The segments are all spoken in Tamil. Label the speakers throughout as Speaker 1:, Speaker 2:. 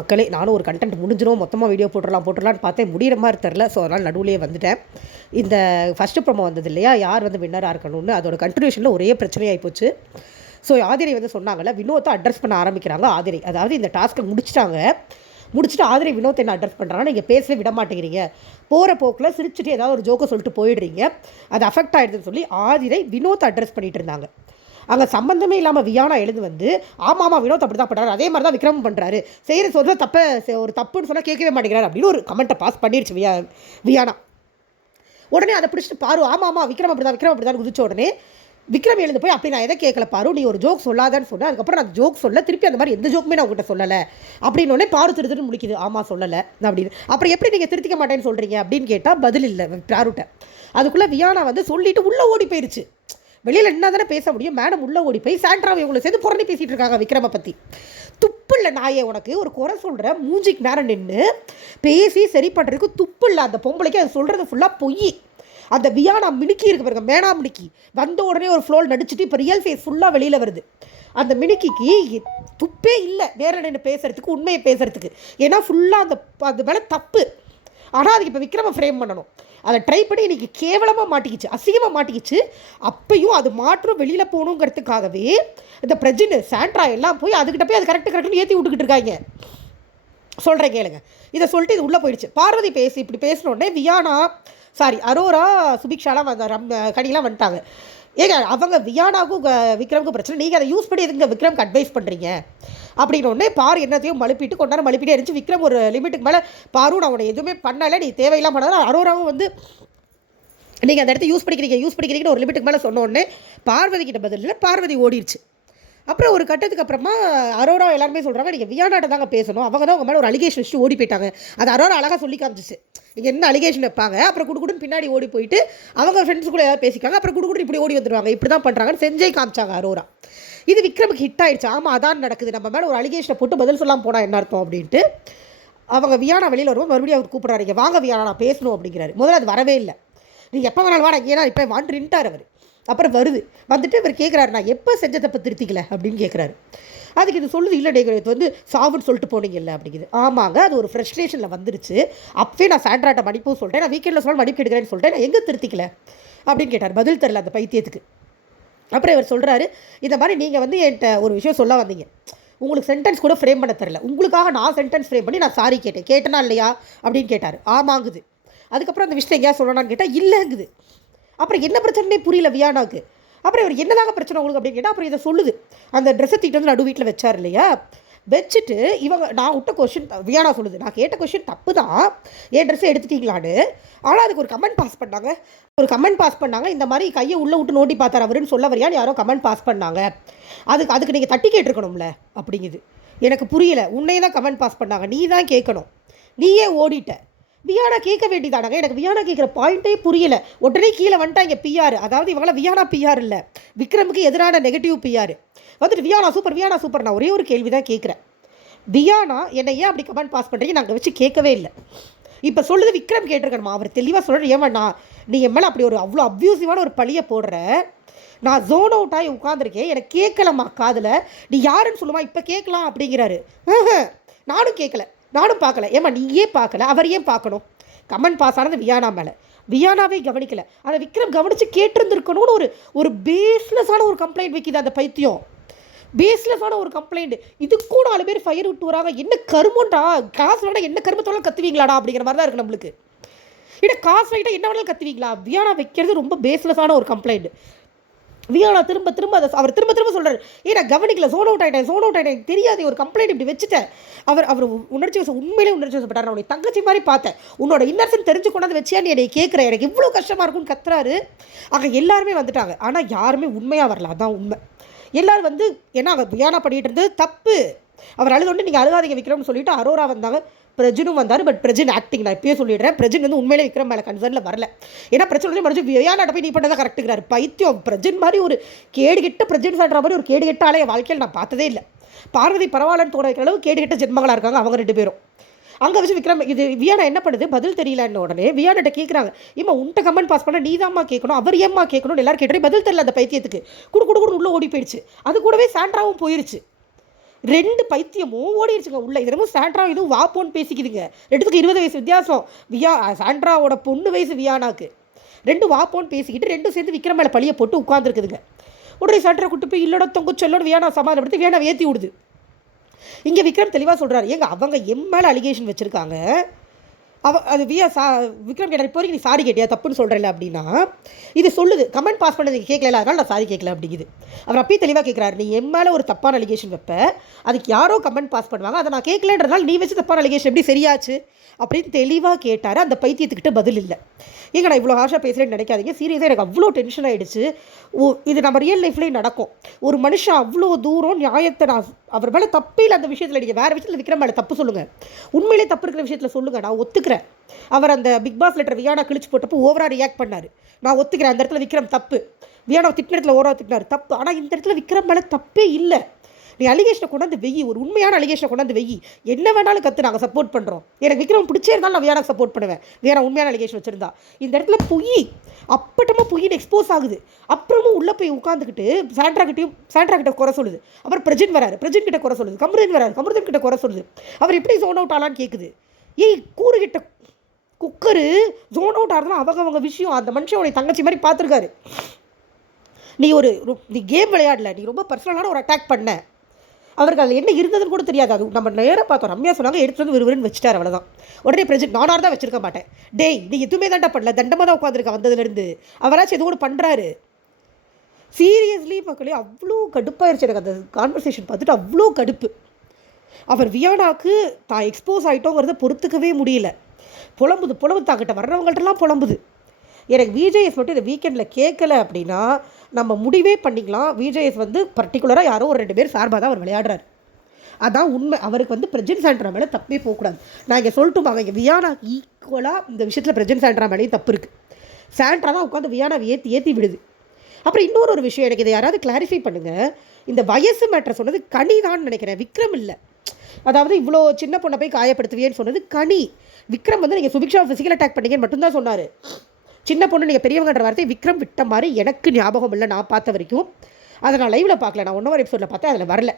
Speaker 1: மக்களே நானும் ஒரு கண்டென்ட் முடிஞ்சிடும் மொத்தமாக வீடியோ போட்டுடலாம் போட்டுடலான்னு பார்த்தேன். முடிகிற மாதிரி தெரில ஸோ அதனால் நடுவுலேயே வந்துட்டேன். இந்த ஃபஸ்ட்டு ப்ரோமோ வந்தது இல்லையா? யார் வந்து வின்னராக இருக்கணும்னு அதோட கண்டினியூஷனில் ஒரே பிரச்சனையாகி போச்சு. ஸோ ஆதிரை வந்து சொன்னாங்கல்ல வினோத்தை அட்ரஸ் பண்ண ஆரம்பிக்கிறாங்க ஆதிரை. அதாவது இந்த டாஸ்க்கை முடிச்சிட்டாங்க. முடிச்சுட்டு ஆதிரை வினோத் என்ன அட்ரஸ் பண்ணுறாங்கன்னா நீங்கள் பேசவே விட மாட்டேங்கிறீங்க. போகிற போக்கில் சிரிச்சுட்டு ஏதாவது ஒரு ஜோக்கை சொல்லிட்டு போயிடுறீங்க. அது அஃபெக்ட் ஆகிடுதுன்னு சொல்லி ஆதிரை வினோத் அட்ரஸ் பண்ணிகிட்டு இருந்தாங்க. அங்கே சம்மந்தமே இல்லாமல் வியானா எழுந்து வந்து ஆமாம் ஆமாம் வினோத் அப்படி தான் பண்ணுறாரு அதே மாதிரி தான் விக்ரம் பண்ணுறாரு செய்கிற சொல்கிற தப்ப ஒரு தப்புன்னு சொன்னால் கேட்கவே மாட்டேங்கிறார். அப்படின்னு ஒரு கமெண்ட்டை பாஸ் பண்ணிடுச்சு வியா வியானா. உடனே அதை பிடிச்சிட்டு பாரு ஆமாம் ஆமாம் விக்ரம் அப்படி தான் விக்ரம் அப்படி தான் குதிச்ச உடனே விக்ரம் எழுந்து போய் அப்படி நான் எதை கேட்கல பாரு நீ ஒரு ஜோக் சொல்லாதான்னு சொன்னேன் அதுக்கப்புறம் நான் ஜோக் சொல்ல திருப்பி அந்த மாதிரி எந்த ஜோக்குமே நான் உங்கள்கிட்ட சொல்லலை. அப்படின்னு உடனே பாரு திருத்துன்னு முடிக்குது. ஆமாம் சொல்லலை. அப்படின்னு. அப்புறம் எப்படி நீங்கள் திருத்திக்க மாட்டேன்னு சொல்கிறீங்க அப்படின்னு கேட்டால் பதில் இல்லை பாருட்ட அதுக்குள்ளே வியானா வந்து சொல்லிட்டு உள்ளே ஓடி போயிருச்சு. வெளியில் என்ன தானே பேச முடியும். மேடம் உள்ளே ஓடி போய் சாண்ட்ராவை இவங்களை சேர்ந்து புறணி பேசிகிட்டு இருக்காங்க விக்ரமை பற்றி துப்பு இல்லை நாயே உனக்கு ஒரு குறை சொல்கிற மூஞ்சிக்கு நேரம் நின்று பேசி சரி பண்ணுறதுக்கு துப்பு இல்லை. அந்த பொம்பளைக்கு அது சொல்கிறது ஃபுல்லாக பொய். அந்த வியானா மினுக்கி இருக்கு பாருங்க மேனா மினுக்கி. வந்த உடனே ஒரு ஃப்ளோல் நடிச்சுட்டு இப்போ ரியல் ஃபேஸ் ஃபுல்லாக வெளியில் வருது. அந்த மினுக்கிக்கு துப்பே இல்லை வேற நின்று பேசுறதுக்கு உண்மையை பேசுறதுக்கு. ஏன்னா ஃபுல்லாக அந்த அது மேலே தப்பு. ஆனால் அதுக்கு இப்போ விக்ரம ஃப்ரேம் பண்ணணும். அதை ட்ரை பண்ணி இன்றைக்கி கேவலமாக மாட்டிக்கிச்சு அசிங்கமாக மாட்டிக்கிச்சு. அப்பையும் அது மாற்றம் வெளியில் போகணுங்கிறதுக்காகவே இந்த பிரஜின் சாண்ட்ரா எல்லாம் போய் அதுக்கிட்ட போய் அது கரெக்டு கரெக்டுன்னு ஏற்றி விட்டுக்கிட்டு இருக்காங்க. சொல்கிறேன் கேளுங்க. இதை சொல்லிட்டு இது உள்ளே போயிடுச்சு. பார்வதி பேசி இப்படி பேசினோடனே வியானா சாரி அரோரா சுபிக்ஷாலாம் வந்த ரம் கனிலாம் வந்துட்டாங்க. ஏங்க அவங்க வியானாவுக்கும் விக்ரமுக்கும் பிரச்சனை. நீங்கள் அதை யூஸ் பண்ணி எதுங்க விக்ரம்க்கு அட்வைஸ் பண்ணுறீங்க அப்படின்னு உடனே பார் என்னத்தையும் மழுப்பிட்டு கொண்டாட மழுப்பிட்டே இருந்துச்சு. விக்ரம் ஒரு லிமிட்டுக்கு மேலே பாரு நான் உன்னை எதுவுமே பண்ணலை நீ தேவையில்லாம் பண்ணாத. அரோராவும் வந்து நீங்கள் அந்த இடத்த யூஸ் பண்ணிக்கிறீங்க யூஸ் பண்ணிக்கிறீங்கன்னு ஒரு லிமிட்டுக்கு மேலே சொன்ன உடனே பார்வதி கிட்ட பதில் பார்வதி ஓடிடுச்சு அப்புறம் ஒரு கட்டத்துக்கு அப்புறமா அரோரா எல்லாருமே சொல்கிறாங்க நீங்கள் வியானாட்ட தாங்க பேசணும். அவங்க தான் உங்கள் மேலே ஒரு அலிகேஷன் வச்சுட்டு ஓடி போயிட்டாங்க. அது அரோரா அழகாக சொல்லி காமிச்சிச்சு. இங்கே என்ன அலிகேஷன் வைப்பாங்க? அப்புறம் குடுக்குடுன்னு பின்னாடி ஓடி போயிட்டு அவங்க ஃப்ரெண்ட்ஸ் கூட ஏதாவது பேசிக்காங்க. அப்புறம் குடுக்குடு இப்படி ஓடி வந்துடுவாங்க இப்படி தான் பண்ணுறாங்கன்னு செஞ்சே காமிச்சாங்க அரோரா. இது விக்ரமுக்கு ஹிட் ஆயிடுச்சு. ஆமாம் அதான் நடக்குது. நம்ம மேலே ஒரு அலிகேஷனை போட்டு பதில் சொல்லாமல் போனால் என்ன அர்த்தம் அப்படின்ட்டு அவங்க வியானா வெளியில் வருவோம் மறுபடியும் அவர் கூப்பிட்றாரு. இங்க வாங்க வியானா நான் பேசணும் அப்படிங்கிறாரு. முதல்ல அது வரவே இல்லை. நீ எப்போ வேணாலும் வாடா ஏன்னா இப்போ வாண்டின்ட்டார் அவர். அப்புறம் வருது. வந்துட்டு இவர் கேட்குறாரு நான் எப்போ செஞ்ச தப்பை திருத்திக்கல? அப்படின்னு கேட்குறாரு அதுக்கு இது சொல்லுது இல்லை டேங்க இது வந்து சாவுன்னு சொல்லிட்டு போனீங்கல்ல அப்படிங்குது. ஆமாங்க அது ஒரு ஃப்ரெஸ்ட்ரேஷனில் வந்துருச்சு. அப்பவே நான் சாண்ட்ராட்டை மடிப்பும் சொல்லிட்டேன். நான் வீக்கெண்டில் சொல்ல மடிப்பு எடுக்கிறேன்னு சொல்லிட்டேன். நான் எங்கே திருத்திக்கல? அப்படின்னு கேட்டார். பதில் தெரில அந்த பைத்தியத்துக்கு. அப்புறம் இவர் சொல்கிறாரு இந்த மாதிரி நீங்கள் வந்து என்கிட்ட ஒரு விஷயம் சொல்ல வந்தீங்க. உங்களுக்கு சென்டென்ஸ் கூட ஃப்ரேம் பண்ண தெரில உங்களுக்காக நான் சென்டென்ஸ் ஃப்ரேம் பண்ணி நான் சாரி கேட்டேன். கேட்டனா இல்லையா? அப்படின்னு கேட்டார். ஆமாங்குது. அதுக்கப்புறம் அந்த விஷயத்தை எங்கேயா சொல்லணும்னு கேட்டால் இல்லைங்குது. அப்புறம் என்ன பிரச்சனைனே புரியல வியானாக்கு அப்புறம் இவர் என்னதாங்க பிரச்சனை உங்களுக்கு அப்படின்னு கேட்டால் அப்புறம் இதை சொல்லுது. அந்த ட்ரெஸ்ஸை தீட்டு வந்து நடு வீட்டில் வச்சார் இல்லையா? வச்சுட்டு இவங்க நான் விட்ட கொஷின் வியானா சொல்லுது நான் கேட்ட கொஷின் தப்பு தான் என் ட்ரெஸ்ஸை எடுத்துட்டீங்களான்னு? ஆனால் அதுக்கு ஒரு கமெண்ட் பாஸ் பண்ணாங்க. ஒரு கமெண்ட் பாஸ் பண்ணாங்க. இந்த மாதிரி கையை உள்ளே விட்டு நோட்டி பார்த்தார் அவருன்னு சொல்ல வரையான்னு யாரோ கமெண்ட் பாஸ் பண்ணாங்க. அதுக்கு அதுக்கு நீங்கள் தட்டி கேட்டிருக்கணும்ல அப்படிங்குது. எனக்கு புரியல. உன்னையே தான் கமெண்ட் பாஸ் பண்ணாங்க. நீ தான் கேட்கணும். நீயே ஓடிட்ட. வியானா கேட்க வேண்டியதானாங்க? எனக்கு வியானா கேட்குற பாயிண்ட்டே புரியல. உடனே கீழே வந்துட்டாங்க பிஆர் அதாவது இவங்கள வியானா பிஆர் இல்லை. விக்ரமுக்கு எதிரான நெகட்டிவ் பிஆர் வந்துட்டு வியானா சூப்பர் வியானா சூப்பர் நான் ஒரே ஒரு கேள்வி தான் கேட்குறேன். வியானா என்னை ஏன் அப்படி கமெண்ட் பாஸ் பண்ணுறீங்க நாங்கள் வச்சு கேட்கவே இல்லை. இப்போ சொல்லுது விக்ரம் கேட்டிருக்கணுமா? அவர் தெளிவாக சொல்கிறேன் ஏமாண்ணா நீ என் மேலே அப்படி ஒரு அவ்வளோ அப்யூசிவான ஒரு பழியை போடுற? நான் ஜோன் அவுட் ஆகி உட்காந்துருக்கேன் எனக்கு கேட்கலம்மா காதில். நீ யாருன்னு சொல்லுமா? இப்போ கேட்கலாம் அப்படிங்கிறாரு. நானும் கேட்கல. நானும் பார்க்கல. ஏம்மா நீ ஏன் பார்க்கல? அவர் ஏன் பார்க்கணும்? கமெண்ட் பாஸ் ஆனது வியானா மேலே. வியானாவே கவனிக்கல. அதை விக்ரம் கவனித்து கேட்டிருந்துருக்கணும்னு ஒரு ஒரு பேஸ்லெஸ்ஸான ஒரு கம்ப்ளைண்ட் வைக்கிது அந்த பைத்தியம். பேஸ்லெஸ்ஸான ஒரு கம்ப்ளைண்ட் இதுக்கும் நாலு பேர் ஃபயர் விட்டு வராங்க. என்ன கருமன்றா? காசு வேணா என்ன கருமத்தோட கத்துவீங்களாடா அப்படிங்கிற மாதிரி தான் இருக்குது நம்மளுக்கு. இல்லை காசு ரைட்டாக என்ன வேணாலும் கத்துவீங்களா? வியானா வைக்கிறது ரொம்ப பேஸ்லெஸ்ஸான ஒரு கம்ப்ளைண்ட் வியானா திரும்ப திரும்ப அதை அவர் திரும்ப திரும்ப சொல்கிறார் ஏ நான் கவனிக்கல சோன் அவுட் ஆகிட்டேன் சோன் அவுட் ஆகிட்டேன் தெரியாது ஒரு கம்ப்ளைண்ட் இப்படி வச்சுட்டேன். அவர் அவர் உணர்ச்சி வசம் உண்மையிலே உணர்ச்சி வசப்பட்டார். நான் தங்கச்சி மாதிரி பார்த்தேன். உன்னோட இன்னர்சன் தெரிஞ்சு கொண்டாந்து வச்சியா நீ என்னை கேட்குற எனக்கு இவ்வளோ கஷ்டமாக இருக்கும்னு கத்துறாரு. அங்கே எல்லாருமே வந்துட்டாங்க. ஆனால் யாருமே உண்மையாக வரல. அதான் உண்மை. எல்லாரும் வந்து ஏன்னா அவர் வியானா பண்ணிகிட்டு இருந்தது தப்பு. அவர் அழுதொண்டு நீங்கள் அழுகாதீங்க விற்கிறோம்னு சொல்லிட்டு அரோரா வந்தாங்க. பிரஜனும் வந்தார் பட் பிரஜின் ஆக்டிங் நான் இப்பயே சொல்லிடுறேன். பிரஜன் வந்து உண்மையிலே விக்ரம் மேலே கன்சர்னில் வரல. ஏன்னா பிரச்சனை வந்து மறுச்சு வியானாட்ட போய் நீ பண்ணதான் கரெக்டுங்கிறார் பைத்தியம் பிரஜின் மாதிரி ஒரு கேடு கெட்ட பிரஜன் சாடுற மாதிரி ஒரு கேடு கெட்ட வாழ்க்கையில் நான் பார்த்ததே இல்லை. பார்வதி பரவாயில்லன்னு தோண வைக்கிற அளவு கேடு கெட்ட ஜென்மங்களாக இருக்காங்க அவங்க ரெண்டு பேரும். அங்கே வச்சு விக்ரம் இது வியானா என்ன பண்ணுது? பதில் தெரியலன்னு உடனே வியானிட்ட கேட்குறாங்க இம்மா உன்ட்ட கமெண்ட் பாஸ் பண்ண நீ தான்மா கேட்கணும் அவர் ஏம்மா கேட்கணும்னு எல்லாரும் கேட்டு பதில் தெரியல அந்த பைத்தியத்துக்கு. குடு குடு குடு உள்ளே ஓடி போயிடுச்சு. அது கூடவே சாண்ட்ராவும் போயிடுச்சு ரெண்டு பைத்தியமும் ஓடிடுச்சுங்க உள்ள இது என்னமோ சாண்ட்ரா இதுவும் வாப்போன்னு பேசிக்குதுங்க. ரெண்டுத்துக்கு இருபது வயசு வித்தியாசம். வியா சாண்ட்ராவோட பொண்ணு வயசு வியானாக்கு. ரெண்டு வாப்போன்னு பேசிக்கிட்டு ரெண்டும் சேர்ந்து விக்ரம் மேலே பழியை போட்டு உட்காந்துருக்குதுங்க உடனே சாண்ட்ரா கூட்டு போய் இல்லோட தொங்கு சொல்லோட வியானா சமாதானப்படுத்தி வியானா ஏற்றி விடுது. இங்கே விக்ரம் தெளிவாக சொல்கிறாரு ஏங்க அவங்க எம் மேலே அலிகேஷன் வச்சுருக்காங்க. அவ அது வியா சா விக்ரம் கேட்டார் இப்போ வரைக்கும் நீ சாரி கேட்டியா? தப்புன்னு சொல்கிறல அப்படின்னா இது சொல்லுது. கமெண்ட் பாஸ் பண்ணது கேட்கல அதனால் நான் சாரி கேட்கல அப்படிங்குது. அவர் அப்பயே தெளிவாக கேட்குறாரு நீ என் மேலே ஒரு தப்பான அலிகேஷன் வைப்ப. அதுக்கு யாரோ கமெண்ட் பாஸ் பண்ணுவாங்க. அதை நான் கேட்கலன்றதுனால நீ வச்சு தப்பான அலிகேஷன் எப்படி சரியாச்சு? அப்படின்னு தெளிவாக கேட்டார். அந்த பைத்தியத்துக்கிட்ட பதில் இல்லை. ஏங்க நான் இவ்வளோ ஹார்ஷாக பேசுகிறேன்னு நினைக்காதீங்க. சீரியஸாக எனக்கு அவ்வளோ டென்ஷன் ஆகிடுச்சு இது நம்ம ரியல் லைஃப்லேயும் நடக்கும். ஒரு மனுஷன் அவ்வளோ தூரம் நியாயத்தை நான் அவர் மேலே தப்பே இல்லை அந்த விஷயத்தில் நீங்கள் வேறு விஷயத்தில் விக்ரம் மேலே தப்பு சொல்லுங்கள் உண்மையிலே தப்பு இருக்கிற விஷயத்தில் சொல்லுங்கள் நான் ஒத்துக்கிறேன். அவர் அந்த பிக் பாஸ் லெட்டர் வியானா கிழிச்சு போட்டப்போ ஓவராக ரியாக்ட் பண்ணார். நான் ஒத்துக்கிறேன். அந்த இடத்துல விக்ரம் தப்பு. வியானா திட்டின இடத்துல ஓவராக திட்டினார். தப்பு. ஆனால் இந்த இடத்துல விக்ரம் மேலே தப்பே இல்லை. நீ அலிகேஷனை கொண்டாந்து வெயி ஒரு உண்மையான அலிகேஷனை கொண்டாந்து வெயி. என்ன வேணாலும் கற்று நாங்கள் சப்போர்ட் பண்ணுறோம் எனக்கு விக்ரம் பிடிச்சே இருந்தாலும் நான் வியானாக்கு சப்போர்ட் பண்ணுவேன். வேற உண்மையான அலிகேஷன் வச்சுருந்தா. இந்த இடத்துல பொய் அப்பட்டமாக பொய்னு எக்ஸ்போஸ் ஆகுது. அப்புறமும் உள்ளே போய் உட்காந்துக்கிட்டு சாண்ட்ரா கிட்டையும் சாண்ட்ரா கிட்ட குறை சொல்லுது. அப்புறம் பிரஜன் வராரு. பிரஜன் கிட்ட குறை சொல்லுது. கமருதன் வராரு. கமருதன் கிட்ட குறை சொல்லுது. அவர் எப்படி ஜோன் அவுட் ஆலான்னு கேட்குது ஏய் கூறுகிட்ட குக்கரு ஜோன் அவுட் ஆகிறதுலாம் அவங்க அவங்க விஷயம். அந்த மனுஷன் தங்கச்சி மாதிரி பார்த்துருக்காரு. நீ ஒரு நீ கேம் விளையாடல. நீ ரொம்ப பர்சனலான ஒரு அட்டாக் பண்ண. அவருக்கு அதில் என்ன இருந்ததுன்னு கூட தெரியாது. அது நம்ம நேராக பார்த்தோம். ரம்யா சொன்னாங்க எடுத்து வந்து விறுவிறுன்னு வச்சுட்டார். அவ்வளோதான் உடனே பிரஜெக்ட் நானாக தான் வச்சிருக்க மாட்டேன். டேய் நீ எதுவுமே தான்டா பண்ணல. தண்டமாக தான் உட்காந்துருக்க வந்ததுலேருந்து. அவராச்சும் எதுவும் ஒன்று பண்ணுறாரு சீரியஸ்லி மக்களே அவ்வளோ கடுப்பாயிருச்சு எனக்கு அந்த கான்வர்சேஷன் பார்த்துட்டு. அவ்வளோ கடுப்பு. அவர் வியானாக்கு தான் எக்ஸ்போஸ் ஆகிட்டோங்கிறத பொறுத்துக்கவே முடியல. புலம்புது புலம்பு தாக்கிட்ட வர்றவங்கள்ட்டலாம் புலம்புது. எனக்கு விஜேஎஸ் மட்டும் இந்த வீக்கெண்டில் கேட்கல அப்படின்னா நம்ம முடிவே பண்ணிக்கலாம். விஜேஎஸ் வந்து பர்டிகுலராக யாரோ ஒரு ரெண்டு பேர் சார்பாக தான் அவர் விளையாடுறாரு. அதான் உண்மை. அவருக்கு வந்து பிரஜன் சாண்ட்ரா மேலே தப்பே போகக்கூடாது. நான் இங்கே சொல்லட்டும் அவங்க வியானா ஈக்குவலாக இந்த விஷயத்தில் பிரஜன் சாண்ட்ரா மேலேயும் தப்பு இருக்குது சாண்ட்ரா தான் உட்காந்து வியானாவை ஏற்றி ஏற்றி விடுது. அப்புறம் இன்னொரு ஒரு விஷயம் எனக்கு இதை யாராவது கிளாரிஃபை பண்ணுங்கள் இந்த வயசு மேட்ரை சொன்னது கனி தான் நினைக்கிறேன். விக்ரம் இல்லை. அதாவது இவ்வளோ சின்ன பொண்ணை போய் காயப்படுத்துவியேன்னு சொன்னது கனி. விக்ரம் வந்து நீங்கள் சுபிக்ஷா ஃபிசிக்கல் அட்டாக் பண்ணீங்கன்னு மட்டும்தான் சொன்னார். சின்ன பொண்ணு நீங்கள் பெரியவங்கன்ற வார்த்தை விக்ரம் விட்ட மாதிரி எனக்கு ஞாபகம் இல்லை நான் பார்த்த வரைக்கும். அதை நான் லைவில் பார்க்கல. நான் ஒன்றவர் எபிசோடில் பார்த்தேன் அதில் வரல.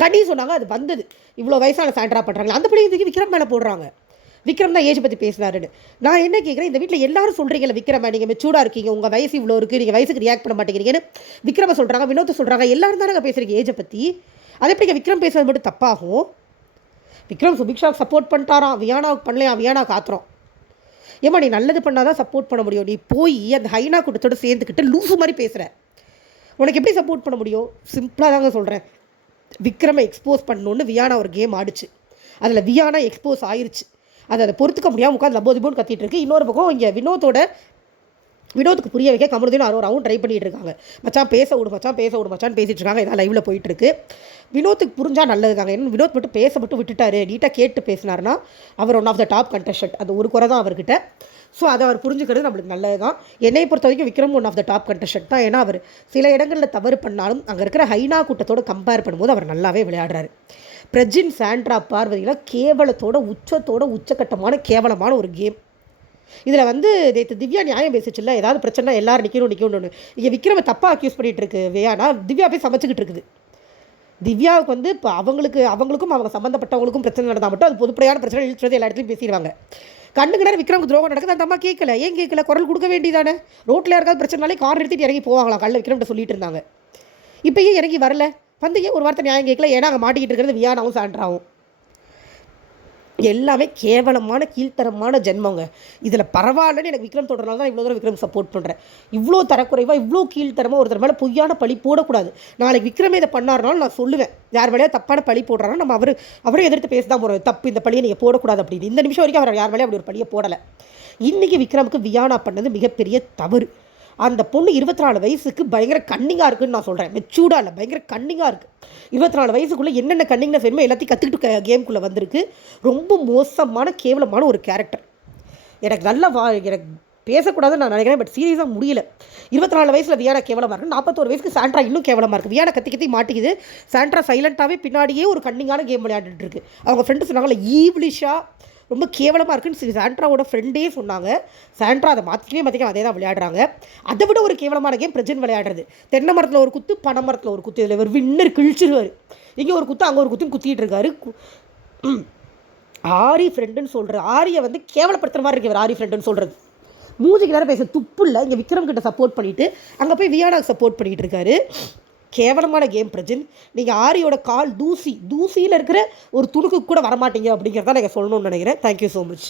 Speaker 1: கனி சொன்னாங்க அது வந்தது. இவ்வளோ வயசான சாண்ட்ரா பண்ணுறாங்க அந்த பிள்ளைங்க தூக்கி விக்ரம் மேலே போடுறாங்க. விக்ரம் தான் ஏஜ் பற்றி பேசினாருன்னு நான் என்ன கேட்குறேன் இந்த வீட்டில் எல்லாரும் சொல்கிறீங்களா விக்ரமா நீங்கள் மெச்சூடாக இருக்கீங்க உங்கள் வயசு இவ்வளோ இருக்குது நீங்கள் வயசுக்கு ரியாக்ட் பண்ண மாட்டேங்கிறீங்கன்னு. விக்ரம சொல்கிறாங்க வினோத் சொல்கிறாங்க எல்லாரும் தானே பேசுகிறீங்க ஏஜை பற்றி அதை எப்படி விக்ரம் பேசுறது மட்டும் தப்பாகும்? விக்ரம் சுபிக்ஷாவுக்கு சப்போர்ட் பண்ணிட்டாராம் வியானாவுக்கு பண்ணலையா வியானா காத்துறோம். ஏமா நீ நல்லது பண்ணாதான் சப்போர்ட் பண்ண முடியும். நீ போய் அந்த ஹைனா கூட்டத்தோட சேர்ந்துக்கிட்டு லூசு மாதிரி பேசுகிற உனக்கு எப்படி சப்போர்ட் பண்ண முடியும்? சிம்பிளாக தாங்க சொல்கிறேன் விக்ரமை எக்ஸ்போஸ் பண்ணணுன்னு வியானா ஒரு கேம் ஆடிச்சு. அதில் வியானா எக்ஸ்போஸ் ஆயிடுச்சு அதை அதை பொறுத்துக்க முடியாமல் உட்காந்து லம்போதிபோன்னு கத்திட்டு இருக்கு. இன்னொரு பக்கம் இங்கே வினோத்தோட வினோத்துக்கு புரிய வைக்க கமருதீன் அரோராவும் ட்ரை பண்ணிட்டு இருக்காங்க. மச்சான் பேச விடு மச்சான் பேச விடு மச்சான் பேசிட்டு இருக்காங்க. இதான் லைவில் போயிட்டு இருக்கு வினோத்துக்கு புரிஞ்சா நல்லது தாங்க ஏன்னா வினோத் மட்டும் பேச மட்டும் விட்டுட்டாரு. நீட்டாக கேட்டு பேசினாருன்னா அவர் one of the top contestant அது ஒரு குறை தான் அவர்கிட்ட. ஸோ அதை அவர் புரிஞ்சுக்கிறது நம்மளுக்கு நல்லது தான் என்னை பொறுத்த வரைக்கும் Vikram one of the top contestant தான். ஏன்னா அவர் சில இடங்களில் தவறு பண்ணாலும் அங்கே இருக்கிற ஹைனா கூட்டத்தோட கம்பேர் பண்ணும்போது அவர் நல்லாவே விளையாடுறாரு. பிரஜின் சாண்ட்ரா பார்வதிலாம் கேவலத்தோட உச்சத்தோட உச்சக்கட்டமான கேவலமான ஒரு கேம் இதில் வந்து நேற்று திவ்யா நியாயம் பேசிச்சுல்ல ஏதாவது பிரச்சனை எல்லாரும் நிற்கணும் நிற்கணும்னு இங்கே விக்ரம தப்பாக அக்யூஸ் பண்ணிகிட்டு இருக்கு வேயானா திவ்யா போய் சமைச்சிக்கிட்டு இருக்குது. திவ்யாவுக்கு வந்து இப்போ அவங்களுக்கு அவங்களுக்கும் அவங்க சம்மந்தப்பட்டவங்களுக்கும் பிரச்சனை நடந்தால் மட்டும் அது பொதுப்படையான பிரச்சனை இழுத்துறது எல்லா இடத்துலையும் பேசிடுவாங்க. கண்ணுக்கு நேரம் விக்ரமுக்கு துரோகம் நடக்குது அந்த அம்மா கேட்கல ஏன் கேட்கல குரல் கொடுக்க வேண்டியதானே? ரோட்டில் யாருக்காவது பிரச்சனைனாலே கார் நிறுத்திட்டு இறங்கி போவாங்களாம். கல்ல விக்ரம்கிட்ட சொல்லிட்டு இருந்தாங்க. இப்போ ஏன் இறங்கி வரல. வந்து ஏன் ஒரு வார்த்தை நியாயம் கேட்கல ஏன்னா அங்கே மாட்டிக்கிட்டு இருக்கிறது வியானாவும் சாண்ட்ராவும். எல்லாமே கேவலமான கீழ்த்தரமான ஜென்மங்க. இதில் பரவாயில்லன்னு எனக்கு விக்ரம் தொடர்னால தான் இவ்வளோ தூரம் விக்ரம் சப்போர்ட் பண்ணுறேன் இவ்வளோ தரக்குறைவாக இவ்வளோ கீழ்த்தரமாக ஒருத்தர் மேலே பொய்யான பழி போடக்கூடாது. நாளைக்கு விக்ரமே இதை பண்ணாருனாலும் நான் சொல்லுவேன். யார் மேலேயே தப்பான பழி போடுறாரோ நம்ம அவர் அவரே எதிர்த்து பேச தான் போகிறோம் தப்பு இந்த பழியை நீங்கள் போடக்கூடாது அப்படின்னு. இந்த நிமிஷம் வரைக்கும் அவர் யார் மேலேயும் அப்படி ஒரு பழியை போடலை. இன்றைக்கி விக்ரமுக்கு வியானா பண்ணது மிகப்பெரிய தவறு. அந்த பொண்ணு இருபத்தி நாலு வயசுக்கு பயங்கர கன்னிங்காக இருக்குன்னு நான் சொல்கிறேன் மெச்சூர்டாக இல்லை பயங்கர கன்னிங்காக இருக்குது இருபத்தி நாலு வயசுக்குள்ளே என்னென்ன கன்னிங்னஸ் வேணுமோ எல்லாத்தையும் கற்றுக்கிட்டு கேமுக்குள்ளே வந்திருக்கு. ரொம்ப மோசமான கேவலமான ஒரு கேரக்டர் எனக்கு நல்லா வா எனக்கு பேசக்கூடாதுன்னு நான் நினைக்கிறேன் பட் சீரியஸாக முடியல. இருபத்தி நாலு வயசில் வியானா கேவலமாக இருக்குது நாற்பத்தோரு வயசுக்கு சாண்ட்ரா இன்னும் கேவலமாக இருக்குது வியானா கத்தி கத்தி மாட்டிக்குது. சாண்ட்ரா சைலண்ட்டாகவே பின்னாடியே ஒரு கன்னிங்கான கேம் விளையாண்டுட்டு இருக்கு. அவங்க ஃப்ரெண்டு சொன்னாங்கல்ல ஈவ்லிஷாக ரொம்ப கேவலமாக இருக்குன்னு சரி சாண்ட்ராவோட ஃப்ரெண்டே சொன்னாங்க. சாண்ட்ரா அதை மாற்றிக்கவே மாற்றிக்க அதே தான் விளையாடுறாங்க. அதை விட ஒரு கேவலமான கேம் பிரஜன் விளையாடுறது. தென்னை மரத்தில் ஒரு குத்து பனை மரத்தில் ஒரு குத்து. இதில் இவர் வின்னர் கிழிச்சிருவார். இங்கே ஒரு குத்து அங்கே ஒரு குத்துன்னு குத்திட்டு இருக்காரு. ம். ஆரி ஃப்ரெண்டுன்னு சொல்கிற ஆரியை வந்து கேவலப்படுத்துற மாதிரி இருக்கு இவர் ஆரி ஃப்ரெண்டுன்னு சொல்கிறது மூஞ்சிக்கு நேரம் பேச துப்பு இல்லை. இங்கே விக்ரம் கிட்ட சப்போர்ட் பண்ணிட்டு அங்கே போய் வியானாக்கு சப்போர்ட் பண்ணிகிட்டு இருக்காரு. கேவலமான கேம் பிரஜின். நீங்கள் ஆரியோட கால் தூசி தூசியில் இருக்கிற ஒரு துணுக்கு கூட வரமாட்டீங்க அப்படிங்கிறத நான் சொல்லணும்னு நினைக்கிறேன். Thank you so much